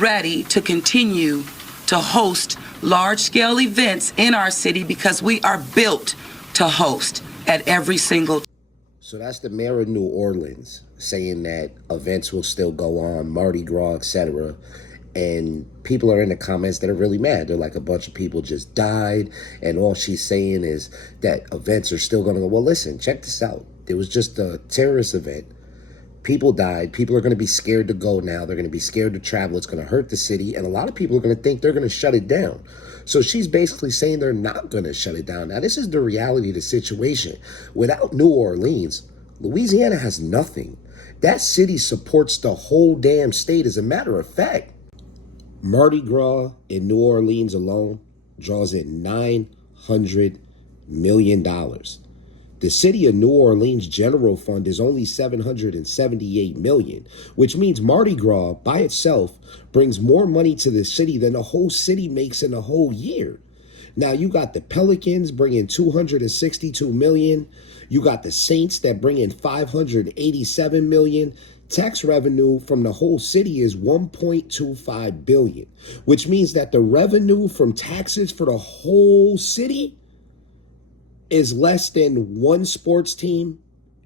ready to continue to host large-scale events in our city because we are built to host at every single. So that's the mayor of New Orleans saying that events will still go on, Mardi Gras, etc. And people are in the comments that are really mad. They're like, a bunch of people just died, and all she's saying is that events are still going to go. Well, listen, check this out. There was just a terrorist event. People died. People are going to be scared to go now. They're going to be scared to travel. It's going to hurt the city. And a lot of people are going to think they're going to shut it down. So she's basically saying they're not going to shut it down. Now, this is the reality of the situation. Without New Orleans, Louisiana has nothing. That city supports the whole damn state. As a matter of fact, Mardi Gras in New Orleans alone draws in $900 million. The city of New Orleans general fund is only $778 million, which means Mardi Gras by itself brings more money to the city than the whole city makes in a whole year. Now you got the Pelicans bringing $262 million. You got the Saints that bring in $587 million. Tax revenue from the whole city is $1.25 billion, which means that the revenue from taxes for the whole city is less than one sports team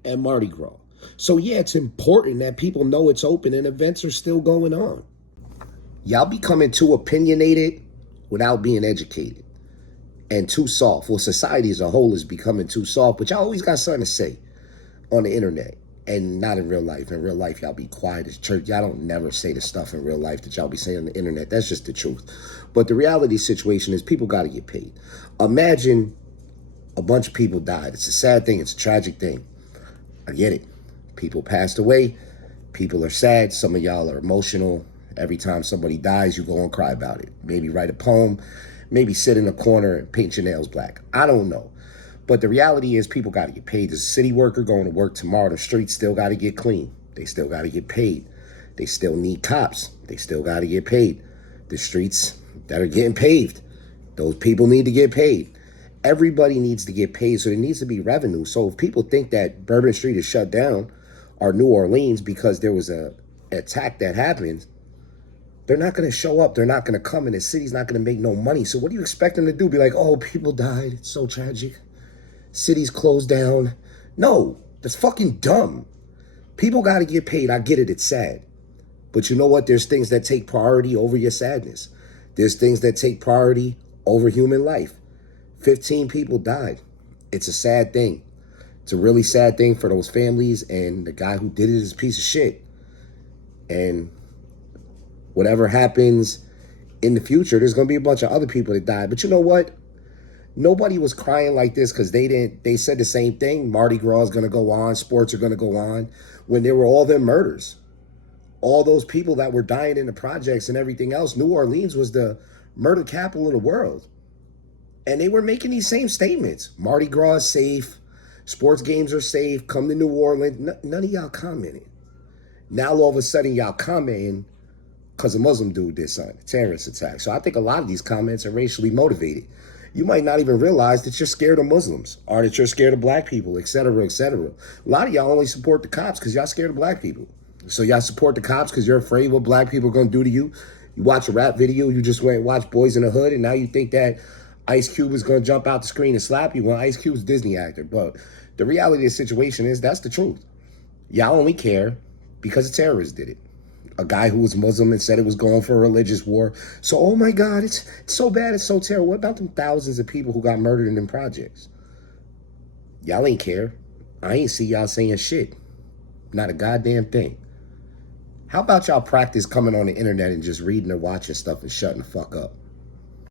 and Mardi Gras. So yeah, it's important that people know it's open and events are still going on. Y'all becoming too opinionated without being educated and too soft. Well, society as a whole is becoming too soft, but y'all always got something to say on the internet and not in real life. In real life, y'all be quiet as church. Y'all don't never say the stuff in real life that y'all be saying on the internet. That's just the truth. But the reality situation is people got to get paid. Imagine a bunch of people died. It's a sad thing. It's a tragic thing. I get it. People passed away. People are sad. Some of y'all are emotional. Every time somebody dies, you go and cry about it. Maybe write a poem. Maybe sit in a corner and paint your nails black. I don't know. But the reality is people got to get paid. As a city worker going to work tomorrow, the streets still got to get clean. They still got to get paid. They still need cops. They still got to get paid. The streets that are getting paved, those people need to get paid. Everybody needs to get paid, so there needs to be revenue. So if people think that Bourbon Street is shut down or New Orleans because there was a attack that happened, they're not going to show up. They're not going to come, and the city's not going to make no money. So what do you expect them to do? Be like, oh, people died. It's so tragic. Cities closed down. No, that's fucking dumb. People got to get paid. I get it. It's sad. But you know what? There's things that take priority over your sadness. There's things that take priority over human life. 15 people died. It's a sad thing. It's a really sad thing for those families, and the guy who did it is a piece of shit. And whatever happens in the future, there's going to be a bunch of other people that die. But you know what? Nobody was crying like this because they said the same thing. Mardi Gras is going to go on. Sports are going to go on. When there were all them murders, all those people that were dying in the projects and everything else, New Orleans was the murder capital of the world. And they were making these same statements. Mardi Gras is safe. Sports games are safe. Come to New Orleans. None of y'all commented. Now all of a sudden y'all commenting because a Muslim dude did something, a terrorist attack. So I think a lot of these comments are racially motivated. You might not even realize that you're scared of Muslims or that you're scared of black people, et cetera, et cetera. A lot of y'all only support the cops because y'all scared of black people. So y'all support the cops because you're afraid of what black people are going to do to you. You watch a rap video, you just went and watch Boys in the Hood, and now you think that Ice Cube is going to jump out the screen and slap you. Well, Ice Cube's a Disney actor. But the reality of the situation is that's the truth. Y'all only care because a terrorist did it. A guy who was Muslim and said it was going for a religious war. So, oh my God, it's so bad, it's so terrible. What about them thousands of people who got murdered in them projects? Y'all ain't care. I ain't see y'all saying shit. Not a goddamn thing. How about y'all practice coming on the internet and just reading or watching stuff and shutting the fuck up?